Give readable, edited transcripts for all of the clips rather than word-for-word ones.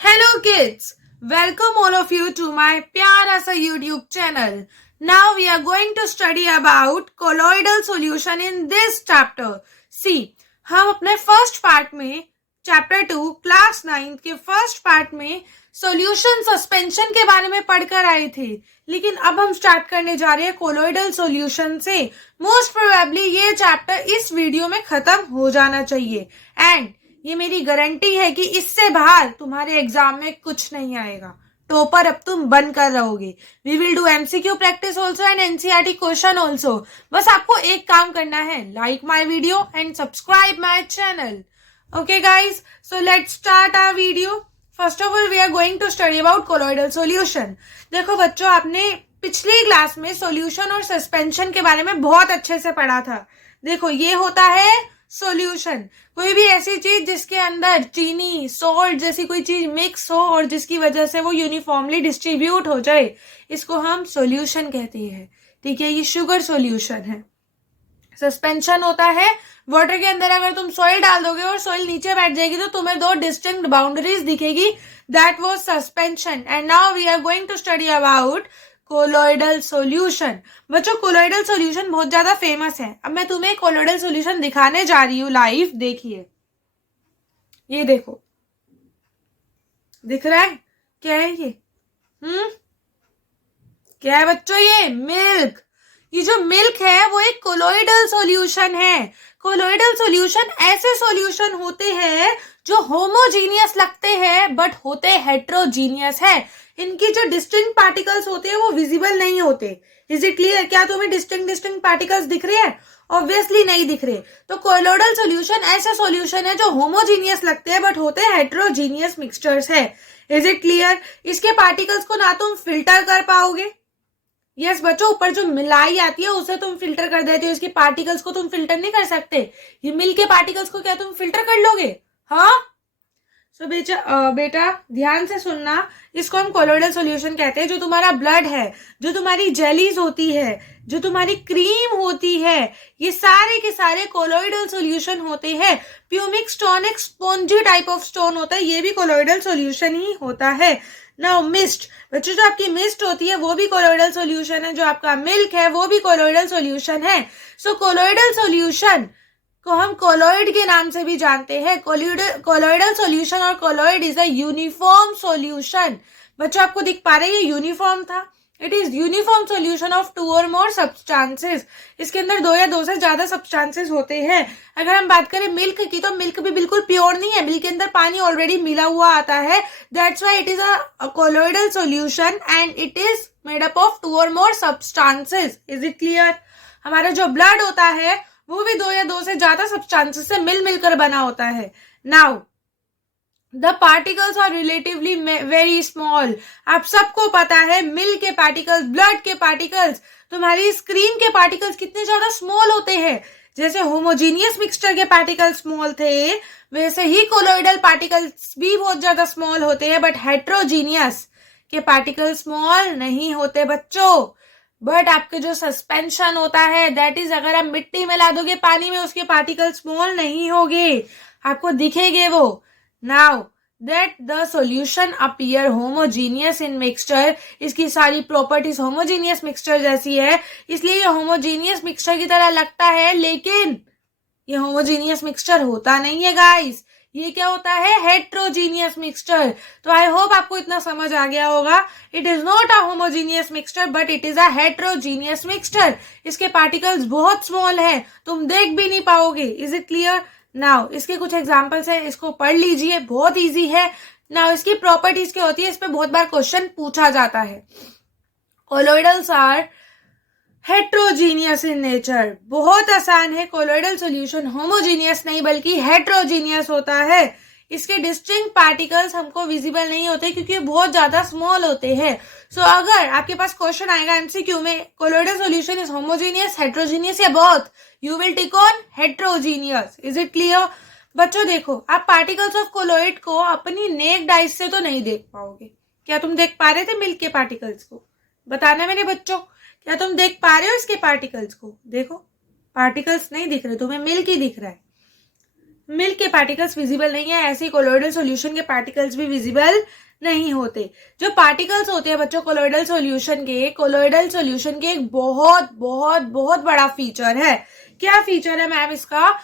Hello kids, welcome all of you to my प्यारा सा YouTube channel. Now we are going to study about colloidal solution in this chapter. See, हम अपने first part में chapter 2 class 9 के first part में solution suspension के बारे में पढ़कर आए थे, लेकिन अब हम स्टार्ट करने जा रहे हैं कोलोइडल सॉल्यूशन से. मोस्ट प्रोबेबली ये चैप्टर इस वीडियो में खत्म हो जाना चाहिए एंड ये मेरी गारंटी है कि इससे बाहर तुम्हारे एग्जाम में कुछ नहीं आएगा. टॉपर अब तुम बन कर रहोगे. We will do MCQ practice also and NCERT question also. बस आपको एक काम करना है, like my video and subscribe my channel. Okay guys, so let's start our video. First of all we are going to study about colloidal solution. देखो बच्चों, आपने पिछली क्लास में सॉल्यूशन और सस्पेंशन के बारे में बहुत अच्छे से पढ़ा था. देखो, ये होता है सॉल्यूशन. कोई भी ऐसी चीज जिसके अंदर चीनी, सॉल्ट जैसी कोई चीज मिक्स हो और जिसकी वजह से वो यूनिफॉर्मली डिस्ट्रीब्यूट हो जाए, इसको हम सॉल्यूशन कहते हैं. ठीक है, ये शुगर सॉल्यूशन है. सस्पेंशन होता है वाटर के अंदर अगर तुम सॉइल डाल दोगे और सॉइल नीचे बैठ जाएगी तो तुम्हें दो डिस्टिंक्ट बाउंड्रीज दिखेगी. That was suspension. And now we are going to study about colloidal solution. बच्चों, कोलोइडल सॉल्यूशन बहुत ज्यादा फेमस है. अब मैं तुम्हें कोलोइडल सॉल्यूशन दिखाने जा रही हूँ लाइव. देखिए, ये देखो, दिख रहा है? क्या है ये? क्या है बच्चों? ये मिल्क. ये जो मिल्क है वो एक कोलोइडल सॉल्यूशन है. कोलोइडल सॉल्यूशन ऐसे सॉल्यूशन होते हैं जो होमोजीनियस लगते हैं बट होते हेट्रोजीनियस है. इनकी जो डिस्टिंक्ट पार्टिकल्स होते हैं वो विजिबल नहीं होते. Is it clear? क्या तुम्हें डिस्टिंक्ट पार्टिकल्स दिख रहे हैं? ऑब्वियसली नहीं दिख रहे. तो कोलोइडल सॉल्यूशन ऐसे सॉल्यूशन है जो होमोजीनियस लगते हैं बट होते हेट्रोजीनियस मिक्सचर्स है. Is it clear? इसके पार्टिकल्स को ना तुम फिल्टर कर पाओगे. यस बच्चों, ऊपर जो मिलाई आती है उसे तुम फिल्टर कर देते हो, इसके पार्टिकल्स को तुम फिल्टर नहीं कर सकते. ये मिल्क के पार्टिकल्स को क्या तुम फिल्टर कर लोगे? हाँ. सो बेटा ध्यान से सुनना. इसको हम कोलोइडल सॉल्यूशन कहते हैं. जो तुम्हारा ब्लड है, जो तुम्हारी जेलीज होती है, जो तुम्हारी क्रीम होती है, ये सारे के सारे कोलोइडल सॉल्यूशन होते हैं. प्यूमिक स्टोन एक स्पॉन्जी टाइप ऑफ स्टोन होता है, ये भी कोलोइडल सॉल्यूशन ही होता है. Now mist. बच्चों, जो आपकी मिस्ट होती है वो भी कोलोइडल सॉल्यूशन है. जो आपका मिल्क है वो भी कोलोइडल सॉल्यूशन है. सो कोलोइडल सॉल्यूशन को हम कोलोइड के नाम से भी जानते हैं. कोलोइडल सॉल्यूशन और colloid is a uniform solution. बच्चों, आपको दिख पा रहे हैं? ये यूनिफॉर्म था. It is uniform solution of 2 और मोर सब्सटेंसेस. इसके अंदर 2 या 2 से ज्यादा सब्सटेंसेस होते हैं. अगर हम बात करें मिल्क की, तो मिल्क भी बिल्कुल प्योर नहीं है. मिल्क के अंदर पानी ऑलरेडी मिला हुआ आता है. That's why it is a colloidal solution and it is made up of 2 और मोर सब्सटेंसेस. Is it clear? हमारा जो ब्लड होता है वो भी 2 या 2 से ज्यादा सब्सटेंसेस से मिलकर बना होता है. Now the particles are relatively very small. आप सबको पता है मिल्क के पार्टिकल्स, ब्लड के पार्टिकल्स, तुम्हारी स्क्रीन के पार्टिकल्स कितने ज्यादा स्मॉल होते हैं. जैसे होमोजीनियस मिक्सचर के पार्टिकल्स स्मॉल थे, वैसे ही कोलोइडल पार्टिकल्स भी बहुत ज्यादा स्मॉल होते हैं. बट हेट्रोजीनियस के पार्टिकल्स स्मॉल नहीं होते बच्चों. बट आपके जो सस्पेंशन होता है, दैट इज अगर आप मिट्टी में ला दोगे पानी में, उसके पार्टिकल स्मॉल नहीं होंगे, आपको दिखेंगे वो. Now that the solution appear homogeneous in mixture. इसकी सारी प्रॉपर्टीज होमोजीनियस मिक्सचर जैसी है, इसलिए ये होमोजीनियस मिक्सचर की तरह लगता है, लेकिन ये होमोजीनियस मिक्सचर होता नहीं है गाइस. ये क्या होता है? Heterogeneous mixture. तो आई होप आपको इतना समझ आ गया होगा. It is not a homogeneous mixture but it is a heterogeneous mixture. इसके पार्टिकल्स बहुत स्मॉल है, तुम देख भी नहीं पाओगे. Is it clear? नाउ इसके कुछ एग्जांपल्स है, इसको पढ़ लीजिए, बहुत इजी है. नाउ इसकी प्रॉपर्टीज क्या होती है, इस पे बहुत बार क्वेश्चन पूछा जाता है. कोलोइडल्स आर हेट्रोजीनियस इन नेचर. बहुत आसान है. कोलोइडल सॉल्यूशन होमोजीनियस नहीं बल्कि हेट्रोजीनियस होता है. इसके डिस्टिंक्ट पार्टिकल्स हमको विजिबल नहीं होते क्योंकि बहुत ज्यादा स्मॉल होते हैं. सो अगर आपके पास क्वेश्चन आएगा एमसीक्यू में, colloidal solution is homogeneous, heterogeneous या both, you will tick on heterogeneous. Is it clear? बच्चों देखो, आप पार्टिकल्स ऑफ कोलोइड को अपनी नेक्ड आइज से तो नहीं देख पाओगे. क्या तुम देख पा रहे थे मिल्क के पार्टिकल्स को? बताना मेरे बच्चों, क्या तुम देख पा रहे हो इसके पार्टिकल्स को? देखो, पार्टिकल्स नहीं दिख रहे तुम्हें, मिल्क ही दिख रहा है. मिल्क के पार्टिकल्स विजिबल नहीं है, ऐसे कोलोइडल सॉल्यूशन के पार्टिकल्स भी विजिबल नहीं होते। जो पार्टिकल्स होते हैं बच्चों कोलोइडल सॉल्यूशन के एक बहुत बहुत बहुत बड़ा फीचर है। क्या फीचर है मैम इसका?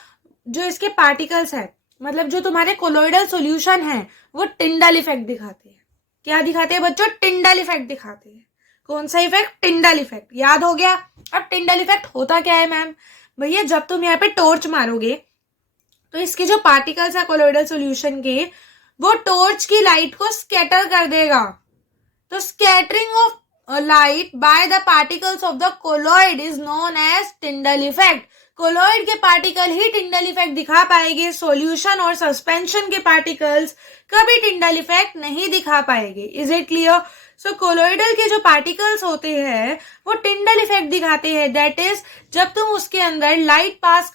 जो इसके पार्टिकल्स है, मतलब जो तुम्हारे कोलोइडल सॉल्यूशन है, वो टिंडल इफेक्ट दिखाते हैं। क्या दिखाते हैं बच्चों? टिंडल इफेक्ट दिखाते हैं। कौन सा इफेक्ट? Tyndall effect. याद हो गया? अब टिंडल इफेक्ट होता क्या है मैम? भैया जब तुम यहाँ पे टॉर्च मारोगे तो इसके जो पार्टिकल्स है कोलोइडल सॉल्यूशन के, वो टॉर्च की लाइट को स्कैटर कर देगा। तो scattering of light by the particles of the colloid is known as Tyndall effect. Colloid के पार्टिकल ही टिंडल इफेक्ट दिखा पाएंगे, सॉल्यूशन और सस्पेंशन के पार्टिकल्स कभी टिंडल इफेक्ट नहीं दिखा पाएंगे। Is it clear? So colloidal के जो पार्टिकल्स होते हैं वो टिंडल इफेक्ट दिखाते हैं। दैट इज जब तुम उसके अंदर लाइट पास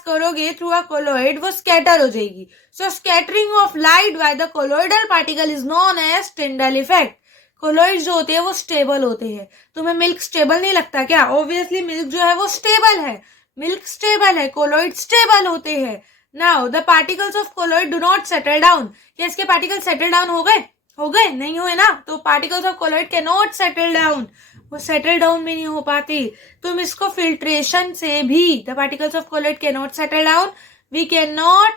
करोगे थ्रू अ कोलॉइड, वो स्कैटर हो जाएगी। So scattering of light by the colloidal particle is known as Tyndall effect. Colloid जो होते हैं वो स्टेबल होते हैं। तुम्हें मिल्क स्टेबल नहीं लगता क्या? ऑब्वियसली मिल्क जो है वो स्टेबल है, मिल्क स्टेबल है, कोलॉइड स्टेबल होते हैं। Now the particles of colloid do not settle down. क्या इसके पार्टिकल सेटल डाउन हो गए? नहीं हुए ना। तो particles of colloid can not settle down, वो सेटल डाउन भी नहीं हो पाती। तुम इसको फिल्ट्रेशन से भी, the particles of colloid can not settle down, we can not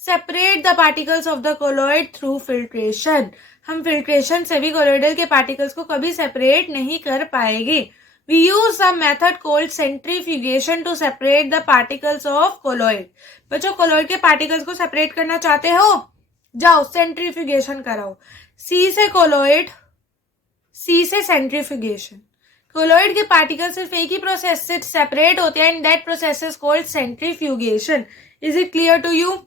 separate the particles of the colloid through filtration. हम फिल्ट्रेशन से भी कोलॉइडल के पार्टिकल्स को कभी सेपरेट नहीं कर पाएंगे। We use a method called centrifugation to separate the particles of colloid। बच्चों कोलॉइड के पार्टिकल्स को सेपरेट करना चाहते हो? जाओ सेंट्रीफ्यूगेशन कराओ। सी से कोलॉइड, सी से सेंट्रीफ्यूगेशन। कोलॉइड के पार्टिकल सिर्फ एक ही प्रोसेस से सेपरेट होते हैं, and that process is called centrifugation. Is it clear to you?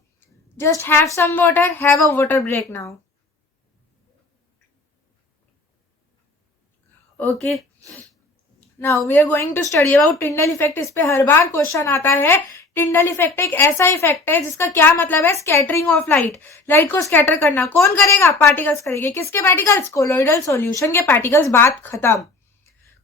Just have some water, have a water break now. Okay, now we are going to study about Tyndall effect. इस पे हर बार question आता है। Tyndall effect एक ऐसा effect है जिसका क्या मतलब है? स्कैटरिंग ऑफ लाइट, लाइट को स्कैटर करना। कौन करेगा? पार्टिकल्स करेंगे। किसके पार्टिकल्स? कोलॉइडल सॉल्यूशन के पार्टिकल्स। बात खत्म।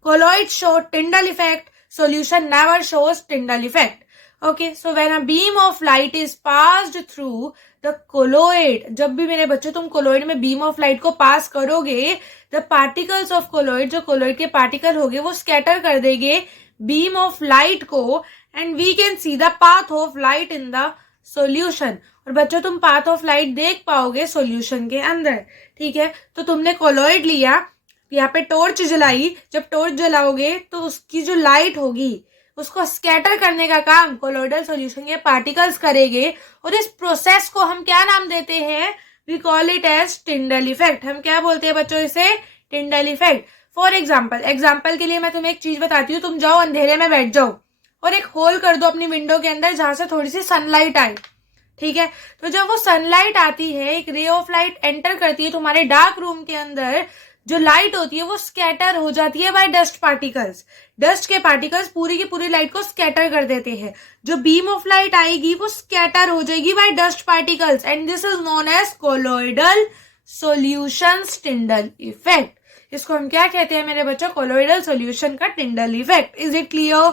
Colloid show Tyndall effect, solution never shows Tyndall effect. Okay, so when a beam of light is passed through the colloid, जब भी मेरे बच्चों तुम कोलॉइड में बीम ऑफ लाइट को पास करोगे, the particles of colloid, जो कोलॉइड के पार्टिकल होंगे वो स्कैटर कर देंगे बीम ऑफ लाइट को, and we can see the path of light in the solution। और बच्चों तुम पाथ ऑफ लाइट देख पाओगे सॉल्यूशन के अंदर। ठीक है, तो तुमने कोलॉइड लिया, यहाँ पे टॉर्च जलाई। जब टॉर्च जलाओगे तो उसकी जो लाइट होगी उसको स्कैटर करने का काम कोलॉइडल सॉल्यूशन के पार्टिकल्स करेंगे, और इस प्रोसेस को हम क्या नाम देते हैं? We call it as Tyndall effect. हम क्या बोलते हैं बच्चों इसे? Tyndall effect. फॉर एग्जाम्पल के लिए मैं तुम्हें एक चीज बताती हूँ। तुम जाओ अंधेरे में बैठ जाओ और एक होल कर दो अपनी विंडो के अंदर जहां से थोड़ी सी सनलाइट आए। ठीक है, तो जब वो सनलाइट आती है, एक रे ऑफ लाइट एंटर करती है तुम्हारे डार्क रूम के अंदर, जो लाइट होती है वो स्कैटर हो जाती है बाय डस्ट पार्टिकल्स। डस्ट के पार्टिकल्स पूरी की पूरी लाइट को स्कैटर कर देते हैं। जो बीम ऑफ लाइट आएगी वो स्कैटर हो जाएगी by dust particles, and this is known as colloidal solution Tyndall effect. इसको हम क्या कहते हैं मेरे बच्चों? कोलॉइडल सॉल्यूशन का Tyndall effect. Is it clear?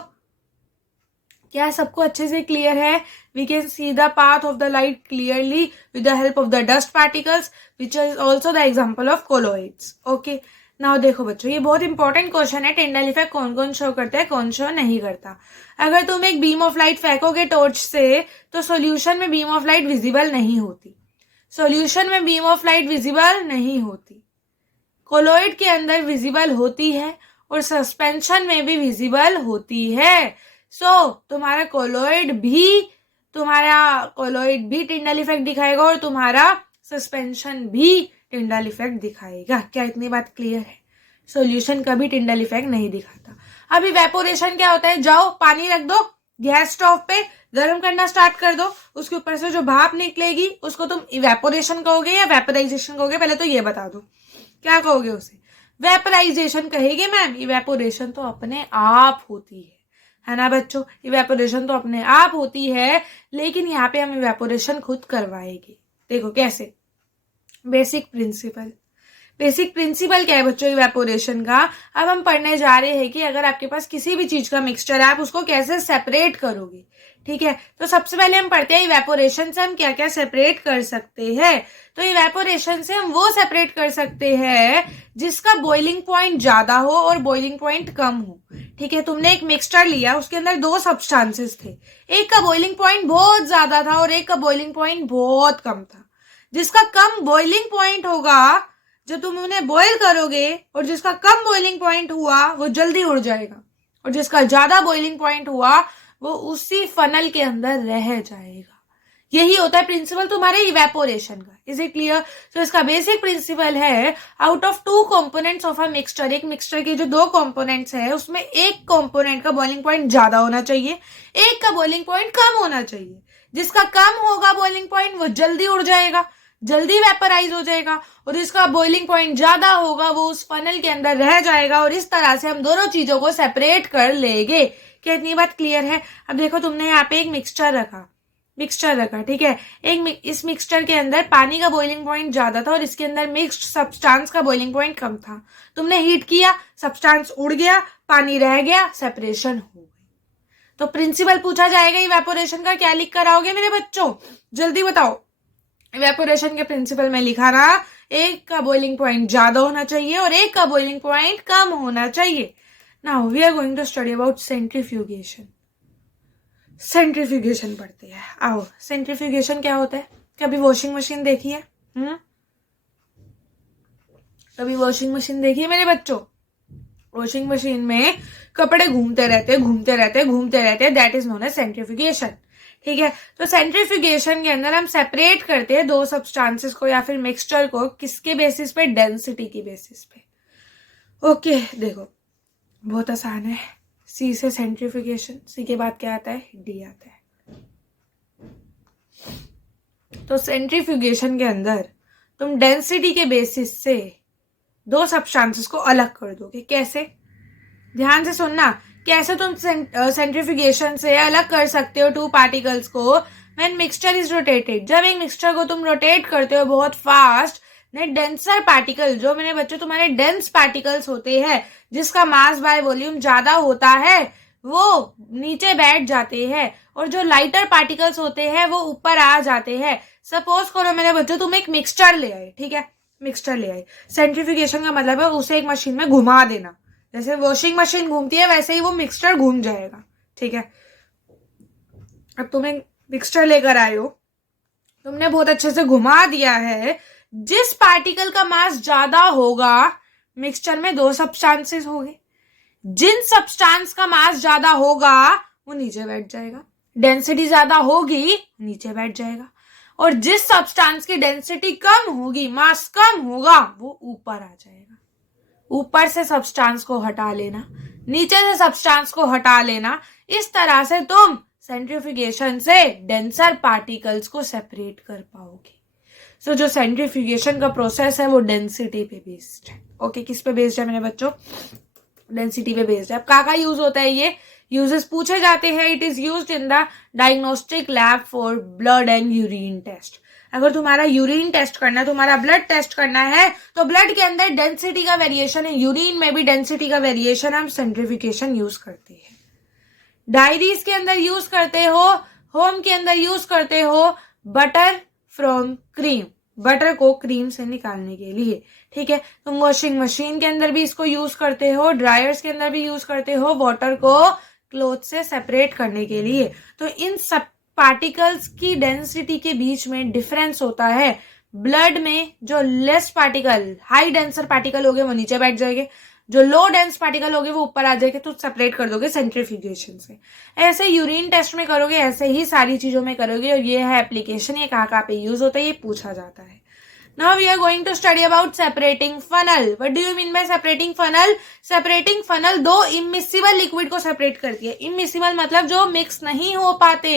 क्या सबको अच्छे से क्लियर है? We can see the path of the light clearly with the help of the dust particles, which is also the example of colloids. Okay, now देखो बच्चों, ये बहुत important question है। टिंडल इफेक्ट कौन कौन शो करता है, कौन शो नहीं करता। अगर तुम एक बीम ऑफ लाइट फेंकोगे टॉर्च से, तो सॉल्यूशन में बीम ऑफ लाइट विजिबल नहीं होती। सॉल्यूशन में बीम ऑफ लाइट विजिबल नहीं होती, कोलॉइड के अंदर विजिबल होती है, और सस्पेंशन में भी विजिबल होती है। तुम्हारा कोलॉइड भी टिंडल इफेक्ट दिखाएगा, और तुम्हारा सस्पेंशन भी टिंडल इफेक्ट दिखाएगा। क्या इतनी बात क्लियर है? सॉल्यूशन कभी टिंडल इफेक्ट नहीं दिखाता। अब इवेपोरेशन क्या होता है? जाओ पानी रख दो गैस स्टोव पे, गर्म करना स्टार्ट कर दो, उसके ऊपर से जो भाप निकलेगी उसको तुम इवेपोरेशन कहोगे या वेपराइजेशन कहोगे? पहले तो ये बता दो, क्या कहोगे उसे? Vaporisation कहेगे ma'am. इवेपोरेशन तो अपने आप होती है ना बच्चों? इवेपोरेशन तो अपने आप होती है, लेकिन यहाँ पे हम इवेपोरेशन खुद करवाएंगे। देखो कैसे? बेसिक प्रिंसिपल क्या है बच्चों इवेपोरेशन का? अब हम पढ़ने जा रहे हैं कि अगर आपके पास किसी भी चीज का मिक्सचर है, आप उसको कैसे सेपरेट करोगे। ठीक है, तो सबसे पहले हम पढ़ते हैं इवेपोरेशन से हम क्या क्या सेपरेट कर सकते हैं। तो इवेपोरेशन से हम वो सेपरेट कर सकते हैं जिसका बॉइलिंग पॉइंट ज्यादा हो और बॉइलिंग पॉइंट कम हो। ठीक है, तुमने एक मिक्सचर लिया, उसके अंदर दो सब्सटेंसेस थे, एक का बॉइलिंग पॉइंट बहुत ज्यादा था और एक का बॉइलिंग पॉइंट बहुत कम था। जिसका कम बॉइलिंग पॉइंट होगा, जब तुम उन्हें बॉईल करोगे, और जिसका कम बॉइलिंग पॉइंट हुआ वो जल्दी उड़ जाएगा, और जिसका ज्यादा बॉइलिंग पॉइंट हुआ वो उसी फनल के अंदर रह जाएगा। यही होता है प्रिंसिपल तुम्हारे इवेपोरेशन का। Is it clear? तो इसका बेसिक प्रिंसिपल है, out of two components of a mixture, एक मिक्सचर के जो दो कंपोनेंट्स है उसमें एक कंपोनेंट का बॉइलिंग पॉइंट ज्यादा होना चाहिए, एक का बॉइलिंग पॉइंट कम होना चाहिए। जिसका कम होगा बॉइलिंग पॉइंट वो जल्दी उड़ जाएगा, जल्दी वेपराइज हो जाएगा, और जिसका बॉइलिंग पॉइंट ज्यादा होगा वो उस फनल के अंदर रह जाएगा। और इस तरह से हम दोनों चीजों को सेपरेट कर लेंगे। क्या इतनी बात क्लियर है? अब देखो, तुमने यहाँ पे एक मिक्सचर रखा, ठीक है, इस मिक्सचर के अंदर पानी का बॉइलिंग पॉइंट ज्यादा था और इसके अंदर मिक्स्ड सब्सटेंस का बॉइलिंग पॉइंट कम था। तुमने हीट किया, सब्सटेंस उड़ गया, पानी रह गया, सेपरेशन हो गई। तो प्रिंसिपल पूछा जाएगा इवेपोरेशन का, क्या लिख कर आओगे मेरे बच्चों? जल्दी बताओ। इवेपोरेशन के प्रिंसिपल में लिखा रहा, एक का बॉइलिंग पॉइंट ज्यादा होना चाहिए और एक का बॉइलिंग पॉइंट कम होना चाहिए। Now we are going to study about centrifugation. Centrifugation पढ़ते हैं। आओ, सेंट्रीफ्यूगेशन क्या होता है? कभी वॉशिंग मशीन देखी है? कभी वॉशिंग मशीन देखी है मेरे बच्चों? वॉशिंग मशीन में कपड़े घूमते रहते हैं, that is known as centrifugation. ठीक है, तो सेंट्रीफ्यूगेशन के अंदर हम सेपरेट करते हैं दो सब्सटेंसेस को या फिर मिक्सचर को, किसके बेसिस पे? डेंसिटी की बेसिस पे। ओके, देखो बहुत आसान है। सी से सेंट्रीफ्यूगेशन, सी के बाद क्या आता है? डी आता है। तो सेंट्रीफ्यूगेशन के अंदर तुम डेंसिटी के बेसिस से दो सब्सटेंसेस को अलग कर दोगे। कैसे? ध्यान से सुनना। कैसे तुम सेंट्रीफ्यूगेशन से अलग कर सकते हो टू पार्टिकल्स को? व्हेन मिक्सचर इज रोटेटेड, जब एक मिक्सचर को तुम रोटेट करते हो बहुत फास्ट, डेंसर पार्टिकल, जो मेरे बच्चों तुम्हारे डेंस पार्टिकल्स होते हैं, जिसका मास बाय वॉल्यूम ज्यादा होता है, वो नीचे बैठ जाते हैं, और जो लाइटर पार्टिकल्स होते हैं वो ऊपर आ जाते हैं। सपोज करो मेरे बच्चों, तुम एक मिक्सचर ले आए, ठीक है, मिक्सचर ले आए। सेंट्रीफ्यूगेशन का मतलब है उसे एक मशीन में घुमा देना। जैसे वॉशिंग मशीन घूमती है वैसे ही वो मिक्सचर घूम जाएगा। ठीक है, अब तुम एक मिक्सचर लेकर आए हो, तुमने बहुत अच्छे से घुमा दिया है। जिस पार्टिकल का मास ज्यादा होगा, मिक्सचर में दो सब्सटेंसेस होंगे, जिन सब्सटेंस का मास ज्यादा होगा वो नीचे बैठ जाएगा, डेंसिटी ज्यादा होगी नीचे बैठ जाएगा, और जिस सब्सटेंस की डेंसिटी कम होगी, मास कम होगा, वो ऊपर आ जाएगा। ऊपर से सब्सटेंस को हटा लेना, नीचे से सब्सटेंस को हटा लेना। इस तरह से तुम सेंट्रीफ्यूगेशन से डेंसर पार्टिकल्स को सेपरेट कर पाओगे। सो जो सेंट्रीफ्यूगेशन का प्रोसेस है वो डेंसिटी पे बेस्ड है। ओके, किस पे बेस्ड है मेरे बच्चों? डेंसिटी पे बेस्ड है। अब का यूज होता है? ये यूजेस पूछे जाते हैं। It is used in the diagnostic lab for blood and urine test. अगर तुम्हारा यूरिन टेस्ट करना है, तुम्हारा ब्लड टेस्ट करना है, तो ब्लड के अंदर डेंसिटी का वेरिएशन है, यूरिन में भी डेंसिटी का वेरिएशन, हम सेंट्रीफ्यूगेशन यूज करते हैं। डायरीज के अंदर यूज करते हो, होम के अंदर यूज करते हो बटर फ्रॉम क्रीम, बटर को क्रीम से निकालने के लिए। ठीक है, तुम वॉशिंग मशीन के अंदर भी इसको यूज करते हो, ड्रायर्स के अंदर भी यूज करते हो, वाटर को क्लॉथ से सेपरेट करने के लिए। तो इन सब पार्टिकल्स की डेंसिटी के बीच में डिफरेंस होता है। ब्लड में जो less particle, high denser particle हो गए वो नीचे बैठ जाएंगे, जो लो डेंस पार्टिकल हो गए वो ऊपर आ जाएंगे, तो सेपरेट कर दोगे सेंट्रीफ्यूगेशन से। ऐसे यूरिन टेस्ट में करोगे, ऐसे ही सारी चीजों में करोगे। और ये है एप्लीकेशन, ये कहाँ पे यूज होता है, ये पूछा जाता है। Now we are going to study about separating funnel. What do you mean by separating funnel? Separating funnel दो immiscible liquid को separate करती है। immiscible मतलब जो mix नहीं हो पाते।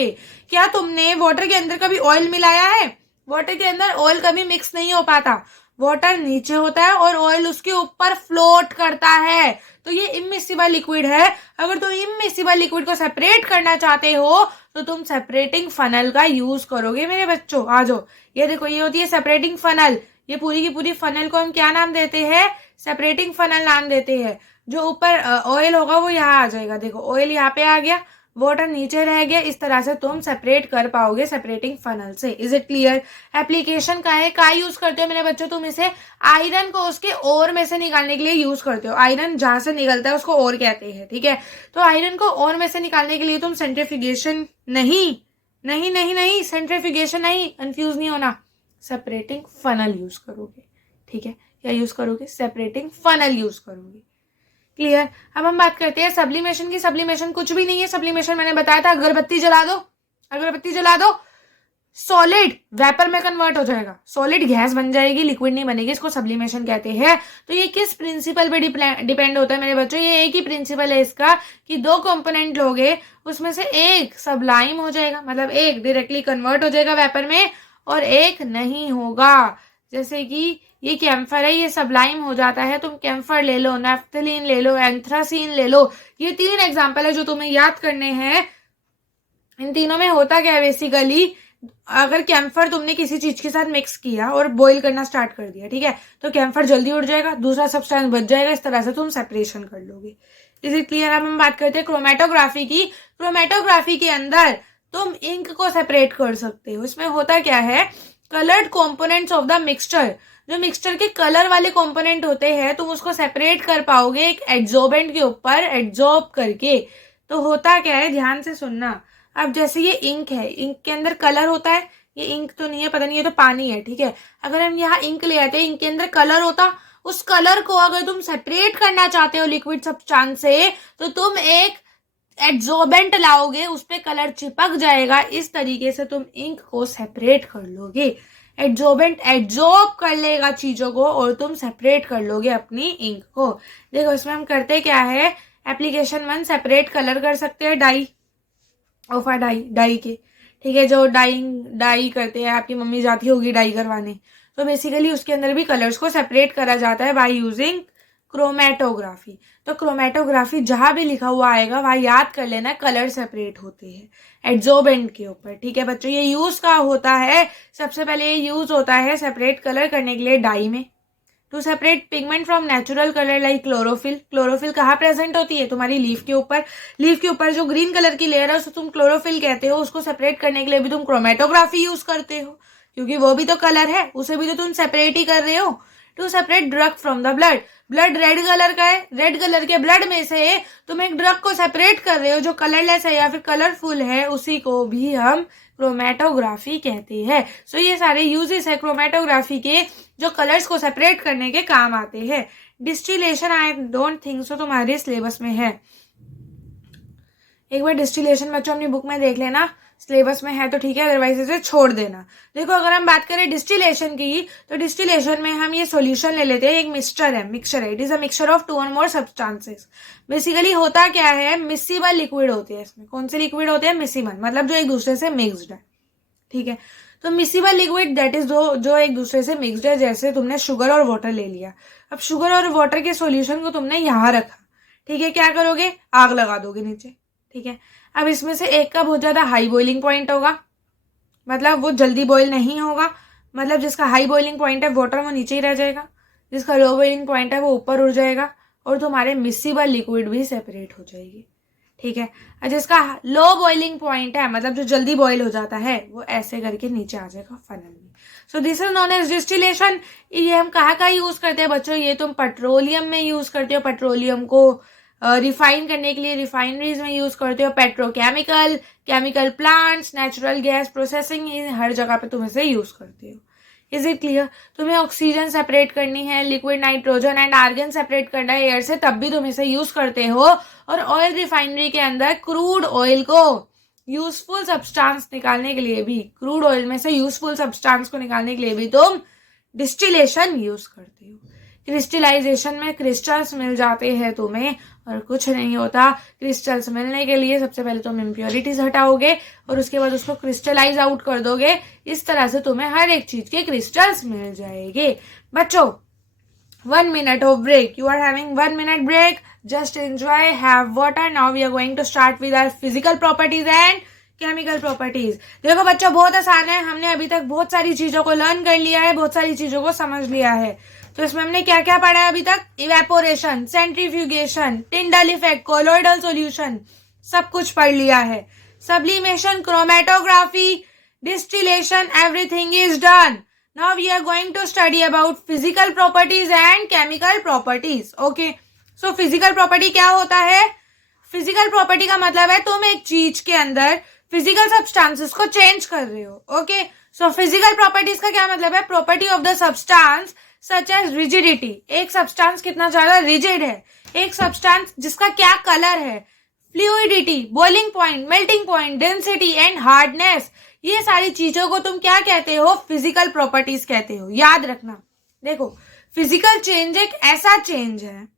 क्या तुमने वाटर के अंदर कभी ऑयल मिलाया है? वाटर के अंदर ऑयल कभी मिक्स नहीं हो पाता। वाटर नीचे होता है और ऑयल उसके ऊपर फ्लोट करता है, तो ये इमिसिबल लिक्विड है। अगर तुम इमिसिबल लिक्विड को सेपरेट करना चाहते हो तो तुम सेपरेटिंग फनल का यूज करोगे मेरे बच्चों। आ जाओ, ये देखो, ये होती है सेपरेटिंग फनल। ये पूरी की पूरी फनल को हम क्या नाम देते हैं? सेपरेटिंग फनल नाम देते हैं। जो ऊपर ऑयल होगा वो यहाँ आ जाएगा। देखो, ऑयल यहाँ पे आ गया, वाटर नीचे रह गया, इस तरह से तुम सेपरेट कर पाओगे सेपरेटिंग फनल से। Is it clear? एप्लीकेशन का यूज करते हो मेरे बच्चों तुम इसे? आयरन को उसके ओर में से निकालने के लिए यूज करते हो। आयरन जहां से निकलता है उसको ओर कहते हैं, ठीक है। तो आयरन को ओर में से निकालने के लिए तुम सेंट्रीफ्यूगेशन नहीं सेंट्रीफ्यूगेशन नहीं, कंफ्यूज नहीं होना, सेपरेटिंग फनल यूज करोगे, ठीक है। क्या यूज करोगे? सेपरेटिंग फनल यूज करोगे। क्लियर? अब हम बात करते हैं सब्लिमेशन की। सब्लिमेशन कुछ भी नहीं है। सब्लिमेशन मैंने बताया था, अगरबत्ती जला दो, सॉलिड वेपर में कन्वर्ट हो जाएगा, सॉलिड गैस बन जाएगी, लिक्विड नहीं बनेगी, इसको सब्लिमेशन कहते हैं। तो ये किस प्रिंसिपल पे डिपेंड होता है मेरे बच्चों? ये एक ही प्रिंसिपल है इसका कि दो कंपोनेंट लोगे, उसमें से एक सब्लाइम हो जाएगा, मतलब एक डायरेक्टली कन्वर्ट हो जाएगा वेपर में और एक नहीं होगा। जैसे कि ये कैम्फर है, ये सब्लाइम हो जाता है, तुम कैम्फर ले लो, नेफ्थलीन ले लो, एंथ्रासीन ले लो। ये 3 एग्जाम्पल है जो तुम्हें याद करने हैं। इन तीनों में होता क्या है बेसिकली, अगर कैम्फर तुमने किसी चीज के साथ मिक्स किया और बॉईल करना स्टार्ट कर दिया, ठीक है, तो कैम्फर जल्दी उड़ जाएगा, दूसरा सब्सटेंस बच जाएगा, इस तरह से तुम सेपरेशन कर लोगे। Is it clear? अब हम बात करते हैं क्रोमेटोग्राफी की। क्रोमेटोग्राफी के अंदर तुम इंक को सेपरेट कर सकते हो। इसमें होता क्या है, coloured components of the mixture, जो मिक्सचर के कलर वाले कंपोनेंट होते हैं, तुम उसको सेपरेट कर पाओगे एक एड्जॉर्बेंट के ऊपर एड्जॉर्ब करके। तो होता क्या है, ध्यान से सुनना। अब जैसे ये इंक है, इंक के अंदर कलर होता है, ये इंक तो नहीं है, पता नहीं, ये तो पानी है, ठीक है। अगर हम यहाँ इंक ले आते हैं, इंक के अंदर कलर होता, उस कलर को अगर तुम सेपरेट करना चाहते हो लिक्विड सब्सटेंस से, तो तुम एक एड्जॉर्बेंट लाओगे, उस पे कलर चिपक जाएगा, इस तरीके से तुम इंक को सेपरेट कर लोगे। एड्जॉर्बेंट एड्जॉर्ब कर लेगा चीजों को और तुम सेपरेट कर लोगे अपनी इंक को। देखो इसमें हम करते क्या है, एप्लीकेशन 1 सेपरेट कलर कर सकते हैं डाई डाई के, ठीक है। जो डाई करते हैं, आपकी मम्मी जाती होगी डाई करवाने, तो बेसिकली उसके अंदर भी कलर्स को सेपरेट करा जाता है बाय यूजिंग क्रोमेटोग्राफी। तो क्रोमेटोग्राफी जहां भी लिखा हुआ आएगा वहां याद कर लेना कलर सेपरेट होते हैं एड्जॉर्बेंट के ऊपर, ठीक है बच्चों। ये यूज का होता है, सबसे पहले ये यूज होता है सेपरेट कलर करने के लिए डाई में। To separate pigment from natural colour like chlorophyll. Chlorophyll कहाँ प्रेजेंट होती है? तुम्हारी लीफ के ऊपर। लीफ के ऊपर जो ग्रीन कलर की लेयर है उसको तुम क्लोरोफिल कहते हो। उसको सेपरेट करने के लिए भी तुम क्रोमेटोग्राफी यूज करते हो, क्योंकि वो भी तो कलर है, उसे भी तो तुम सेपरेट ही कर रहे हो। To separate drug from the blood. Blood red colour का है, रेड कलर के ब्लड में से तुम एक ड्रग को सेपरेट कर रहे हो जो कलरलेस है या फिर कलरफुल है, उसी को भी हम क्रोमेटोग्राफी कहते हैं। सो ये सारे यूजेस है क्रोमेटोग्राफी के जो कलर्स को सेपरेट करने के काम आते हैं। Distillation I don't think so तुम्हारे सिलेबस में है। एक बार डिस्टिलेशन बच्चों अपनी बुक में देख लेना, सिलेबस में है तो ठीक है, अदरवाइज इसे छोड़ देना। देखो अगर हम बात करें डिस्टिलेशन की, तो डिस्टिलेशन में हम ये सॉल्यूशन ले लेते हैं, एक मिक्सचर है। It is a mixture of 2 और मोर सब्सटेंसेस। बेसिकली होता क्या है, मिक्सिबल लिक्विड होते हैं इसमें। कौन से लिक्विड होते हैं? मिक्सिबल, मतलब जो एक दूसरे से मिक्सड है, ठीक है। तो मिक्सिबल लिक्विड दैट इज जो एक दूसरे से मिक्सड है। जैसे तुमने शुगर और वाटर ले लिया, अब शुगर और वाटर के सॉल्यूशन को तुमने यहाँ रखा, ठीक है। क्या करोगे? आग लगा दोगे नीचे, ठीक है। अब इसमें से एक का बहुत ज्यादा हाई बॉइलिंग पॉइंट होगा, मतलब वो जल्दी बॉईल नहीं होगा, मतलब जिसका हाई बॉइलिंग पॉइंट है वाटर वो नीचे ही रह जाएगा, जिसका लो बॉइलिंग पॉइंट है वो ऊपर उड़ जाएगा, और तुम्हारे मिक्सिबल लिक्विड भी सेपरेट हो जाएगी, ठीक है। और जिसका लो बॉइलिंग पॉइंट है, मतलब जो जल्दी बॉईल हो जाता है, वो ऐसे करके नीचे आ जाएगा फनल में। So this is known as distillation. ये हम कहाँ यूज करते हैं बच्चों? ये तुम पेट्रोलियम में यूज करते हो, पेट्रोलियम को रिफाइन करने के लिए रिफाइनरीज में यूज करते हो, petrochemical, chemical plants, natural gas processing, हर जगह पे तुम इसे यूज करते हो। Is it clear? तुम्हें ऑक्सीजन सेपरेट करनी है, liquid nitrogen and argon separate करना है एयर से, तब भी तुम इसे यूज करते हो। और ऑयल रिफाइनरी के अंदर क्रूड ऑयल को यूजफुल सब्सटेंस निकालने के लिए भी, क्रूड ऑयल में से यूजफुल सब्सटेंस को निकालने के लिए भी तुम डिस्टिलेशन यूज करते हो। क्रिस्टलाइजेशन में क्रिस्टल्स मिल जाते हैं तुम्हें, और कुछ नहीं होता। क्रिस्टल्स मिलने के लिए सबसे पहले तुम इम्प्योरिटीज हटाओगे और उसके बाद उसको क्रिस्टलाइज आउट कर दोगे। इस तरह से तुम्हें हर एक चीज के क्रिस्टल्स मिल जाएंगे। बच्चों 1 minute of break. You are having 1 minute break. Just enjoy, have water. Now we are going to start with our physical properties and chemical properties. देखो बच्चों बहुत आसान है, हमने अभी तक बहुत सारी चीजों को लर्न कर लिया है, बहुत सारी चीजों को समझ लिया है। तो इसमें हमने क्या क्या पढ़ा है अभी तक? Evaporation, centrifugation, Tyndall effect, colloidal solution, सब कुछ पढ़ लिया है. Sublimation, chromatography, distillation, everything is done. Now we are going to study about physical properties and chemical properties. Okay. So physical property क्या होता है? Physical property का मतलब है तुम एक चीज के अंदर physical substances को change कर रहे हो. Okay. So physical properties का क्या मतलब है? Property of the substance such as rigidity. एक substance कितना ज्यादा rigid है. एक substance जिसका क्या color है, fluidity, boiling point, melting point, density and hardness, ये सारी चीजों को तुम क्या कहते हो? फिजिकल प्रॉपर्टीज कहते हो. याद रखना. देखो, फिजिकल चेंज एक ऐसा चेंज है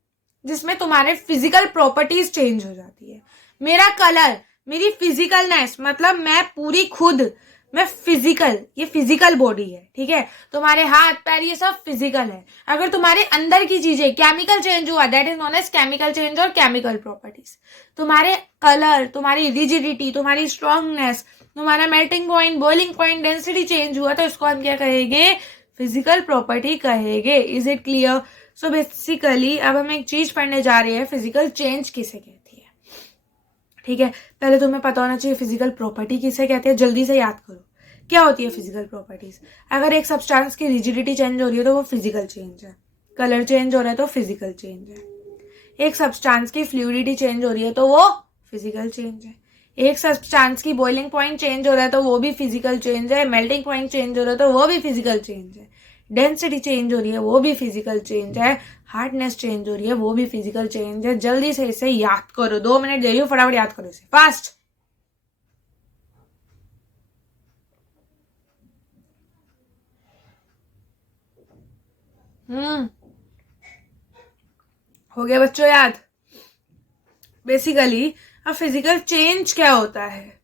जिसमें तुम्हारे फिजिकल प्रॉपर्टीज चेंज हो जाती है. मेरा कलर, मेरी फिजिकलनेस, मतलब मैं पूरी खुद, मैं फिजिकल, ये फिजिकल बॉडी है. ठीक है. तुम्हारे हाथ पैर ये सब फिजिकल है. अगर तुम्हारे अंदर की चीजें केमिकल चेंज हुआ, that is known as chemical change और केमिकल प्रॉपर्टीज. तुम्हारे कलर, तुम्हारी रिजिडिटी, तुम्हारी स्ट्रॉन्गनेस, तुम्हारा melting point, boiling point, density change हुआ तो इसको हम क्या कहेंगे? फिजिकल प्रॉपर्टी कहेंगे. Is it clear? So basically अब हम एक चीज पढ़ने जा रहे हैं, फिजिकल चेंज किसे कहती है. ठीक है. पहले तुम्हें पता होना चाहिए फिजिकल प्रॉपर्टी किसे कहते हैं. जल्दी से याद करो क्या होती है फिजिकल प्रॉपर्टीज. अगर एक सब्सटेंस की रिजिडिटी चेंज हो रही है तो वो फिजिकल चेंज है. कलर चेंज हो रहा है तो फिजिकल चेंज है. एक सब्सटेंस की फ्लूइडिटी चेंज हो रही है तो वो फिजिकल चेंज है. एक सब्सटेंस की बॉइलिंग पॉइंट चेंज हो रहा है तो वो भी फिजिकल चेंज है. मेल्टिंग पॉइंट चेंज हो रहा है तो वो भी फिजिकल चेंज है. डेंसिटी चेंज हो रही है वो भी फिजिकल चेंज है. हार्डनेस चेंज हो रही है वो भी फिजिकल चेंज है. जल्दी से इसे याद करो. 2 मिनट दे रही हूँ, फटाफट याद करो इसे, फास्ट. हो गया बच्चों याद? बेसिकली अब फिजिकल चेंज क्या होता है?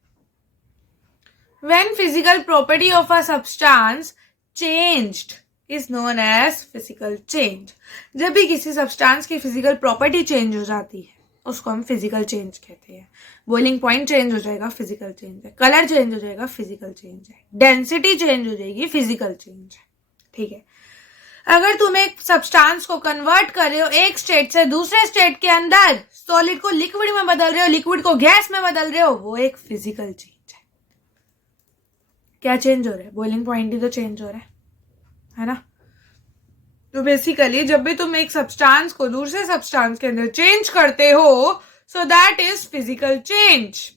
When physical property of a substance changed is known as physical change. जब भी किसी सब्सटेंस की फिजिकल प्रॉपर्टी चेंज हो जाती है उसको हम फिजिकल चेंज कहते हैं. बॉइलिंग पॉइंट चेंज हो जाएगा, फिजिकल चेंज है. कलर चेंज हो जाएगा, फिजिकल चेंज है. डेंसिटी चेंज हो जाएगी, फिजिकल चेंज है. ठीक है. अगर तुम एक सब्सटेंस को कन्वर्ट कर रहे हो एक स्टेट से दूसरे स्टेट के अंदर, सॉलिड को लिक्विड में बदल रहे हो, लिक्विड को गैस में बदल रहे हो, वो एक फिजिकल चेंज है. क्या चेंज हो रहा है? बॉइलिंग पॉइंट ही तो चेंज हो रहा है ना. तो बेसिकली जब भी तुम एक सब्सटेंस को दूसरे सब्सटेंस के अंदर चेंज करते हो, सो दैट इज फिजिकल चेंज.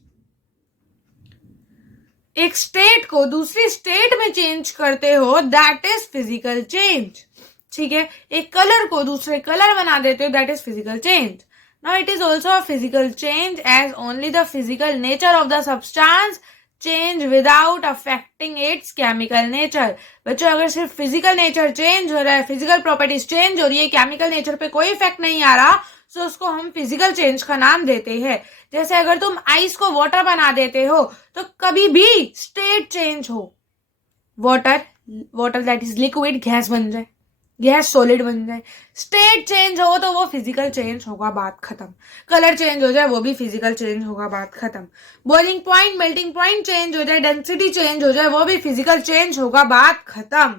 एक स्टेट को दूसरी स्टेट में चेंज करते हो, दैट इज फिजिकल चेंज. ठीक है. एक कलर को दूसरे कलर बना देते हो, that is physical change. Now it is also a physical change as only the physical nature of the substance change without affecting its chemical nature. बच्चों अगर सिर्फ फिजिकल नेचर चेंज हो रहा है, फिजिकल प्रॉपर्टीज चेंज हो रही है, chemical nature पे कोई इफेक्ट नहीं आ रहा, तो उसको हम फिजिकल चेंज का नाम देते हैं. जैसे अगर तुम आइस को वाटर बना देते हो तो कभी भी स्टेट चेंज हो, water that is liquid gas बन जाए, गैस सॉलिड बन जाए, स्टेट चेंज हो तो वो फिजिकल चेंज होगा, बात खत्म. कलर चेंज हो जाए वो भी फिजिकल चेंज होगा, बात खत्म. Boiling point, melting point change हो जाए, डेंसिटी चेंज हो जाए, वो भी फिजिकल चेंज होगा, बात खत्म.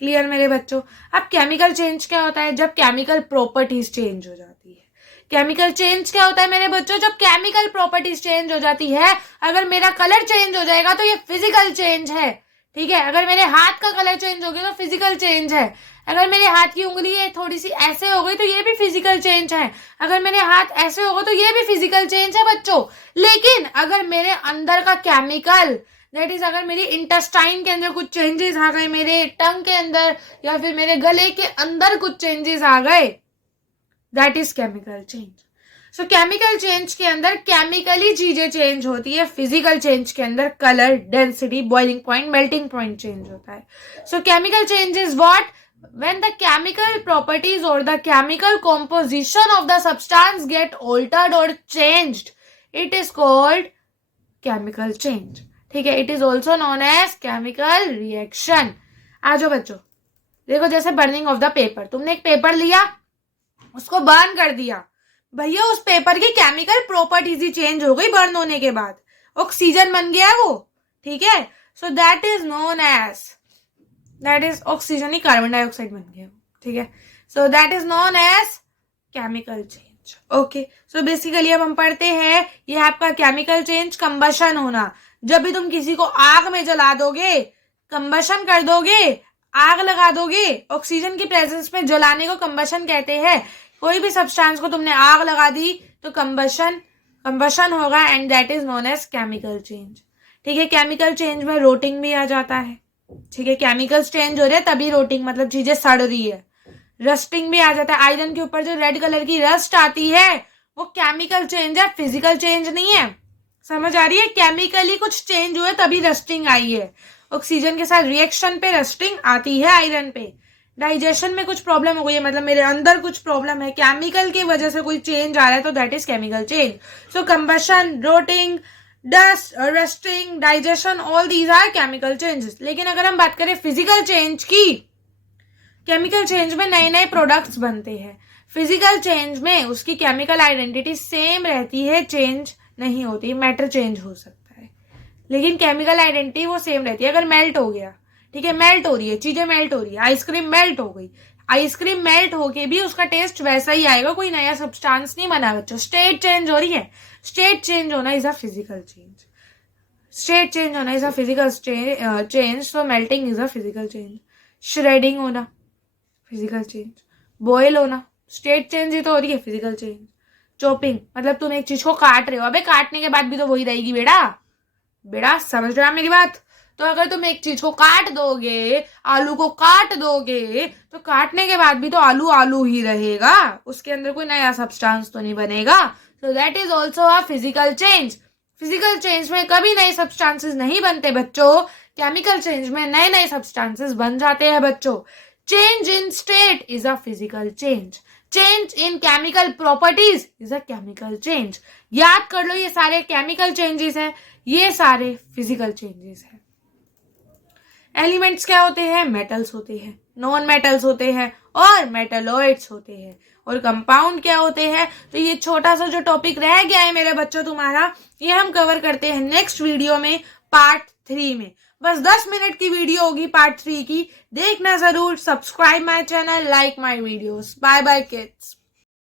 क्लियर मेरे बच्चों. अब केमिकल चेंज क्या होता है? जब केमिकल प्रॉपर्टीज चेंज हो जाती है. केमिकल चेंज क्या होता है मेरे बच्चों? जब केमिकल प्रॉपर्टीज चेंज हो जाती है. अगर मेरा कलर चेंज हो जाएगा तो ये फिजिकल चेंज है. ठीक है. अगर मेरे हाथ का कलर चेंज हो गया तो फिजिकल चेंज है. अगर मेरे हाथ की उंगली है थोड़ी सी ऐसे हो गई तो ये भी फिजिकल चेंज है. अगर मेरे हाथ ऐसे हो गए तो ये भी फिजिकल चेंज है बच्चों. लेकिन अगर मेरे अंदर का केमिकल, दैट इज अगर मेरी इंटेस्टाइन के अंदर कुछ चेंजेस आ गए, मेरे टंग के अंदर या फिर मेरे गले के अंदर कुछ चेंजेस आ गए, that is chemical change. So chemical change के अंदर केमिकली चीजें चेंज होती है. फिजिकल चेंज के अंदर colour, density, boiling point, melting point change होता है. सो chemical change is what? when the chemical properties or the chemical composition of the substance get altered or changed, it is called chemical change. ठीक है. it is also known as chemical reaction. आ जाओ बच्चों. देखो जैसे burning of the paper, तुमने एक paper लिया, उसको बर्न कर दिया, भैया उस पेपर की केमिकल प्रॉपर्टीज ही चेंज हो गई बर्न होने के बाद, ऑक्सीजन बन गया वो. ठीक है. So that is known as, that is oxygen ही कार्बन डाइऑक्साइड बन गया. ठीक है. So that is known as chemical change. Change. Okay, so basically अब हम पढ़ते हैं ये आपका केमिकल चेंज, कंबशन होना। जब भी तुम किसी को आग में जला दोगे, कंबशन कर दोगे, आग लगा दोगे, ऑक्सीजन की प्रेजेंस में जलाने को कंबशन कहते हैं। कोई भी सब्सटेंस को तुमने आग लगा दी तो कंबशन होगा and that is known as chemical change. ठीक है, केमिकल चेंज में रोटिंग भी आ जाता है। ठीक है, केमिकल्स चेंज हो रहे हैं तभी रोटिंग, मतलब चीजें सड़ रही है। रस्टिंग भी आ जाता है। आयरन के ऊपर जो रेड कलर की रस्ट आती है वो केमिकल चेंज है, फिजिकल चेंज नहीं है। समझ आ रही है? केमिकली कुछ चेंज हुए तभी रस्टिंग आई है। ऑक्सीजन के साथ रिएक्शन पे रस्टिंग आती है आयरन पे। डाइजेशन में कुछ प्रॉब्लम हो गई है, मतलब मेरे अंदर कुछ प्रॉब्लम है, केमिकल की वजह से कोई चेंज आ रहा है, तो that is chemical change. So combustion, rotting, dust, rusting, digestion, all these are chemical changes. लेकिन अगर हम बात करें फिजिकल चेंज की, केमिकल चेंज में नए नए प्रोडक्ट्स बनते हैं। फिजिकल चेंज में उसकी केमिकल आइडेंटिटी सेम रहती है, चेंज नहीं होती। मैटर चेंज हो सकता है लेकिन केमिकल आइडेंटिटी वो सेम रहती है। अगर मेल्ट हो गया, ठीक है, मेल्ट हो रही है, चीजें मेल्ट हो रही है, आइसक्रीम मेल्ट हो गई, आइसक्रीम मेल्ट होके भी उसका टेस्ट वैसा ही आएगा, कोई नया सब्सटेंस नहीं बना बच्चों। स्टेट चेंज हो रही है, स्टेट चेंज होना is a physical change. State change होना is a physical change, so melting is a physical change. Shredding होना फिजिकल चेंज। बॉयल होना स्टेट चेंज ही तो हो रही है, फिजिकल चेंज। चॉपिंग मतलब तुम एक चीज को काट रहे हो, अबे काटने के बाद भी तो वही रहेगी बेटा। बेटा समझ रहे हो मेरी बात? तो अगर तुम एक चीज को काट दोगे, आलू को काट दोगे, तो काटने के बाद भी तो आलू आलू ही रहेगा, उसके अंदर कोई नया सब्सटेंस तो नहीं बनेगा। सो that is also a physical change. Physical change में कभी नए सब्सटेंसेस नहीं बनते बच्चों, केमिकल चेंज में नए नए सब्सटेंसेस बन जाते हैं बच्चों। Change in state is a physical change. Change in chemical properties is a chemical change. याद कर लो, ये सारे केमिकल चेंजेस हैं, ये सारे फिजिकल चेंजेस हैं। एलिमेंट्स क्या होते हैं? मेटल्स होते हैं, नॉन मेटल्स होते हैं और मेटलॉइड्स होते हैं। और कंपाउंड क्या होते हैं? तो ये छोटा सा जो टॉपिक रह गया है मेरे बच्चों तुम्हारा, ये हम कवर करते हैं नेक्स्ट वीडियो में, पार्ट 3 में। बस 10 मिनट की वीडियो होगी पार्ट 3 की, देखना जरूर। Subscribe my channel, like my videos. Bye bye kids.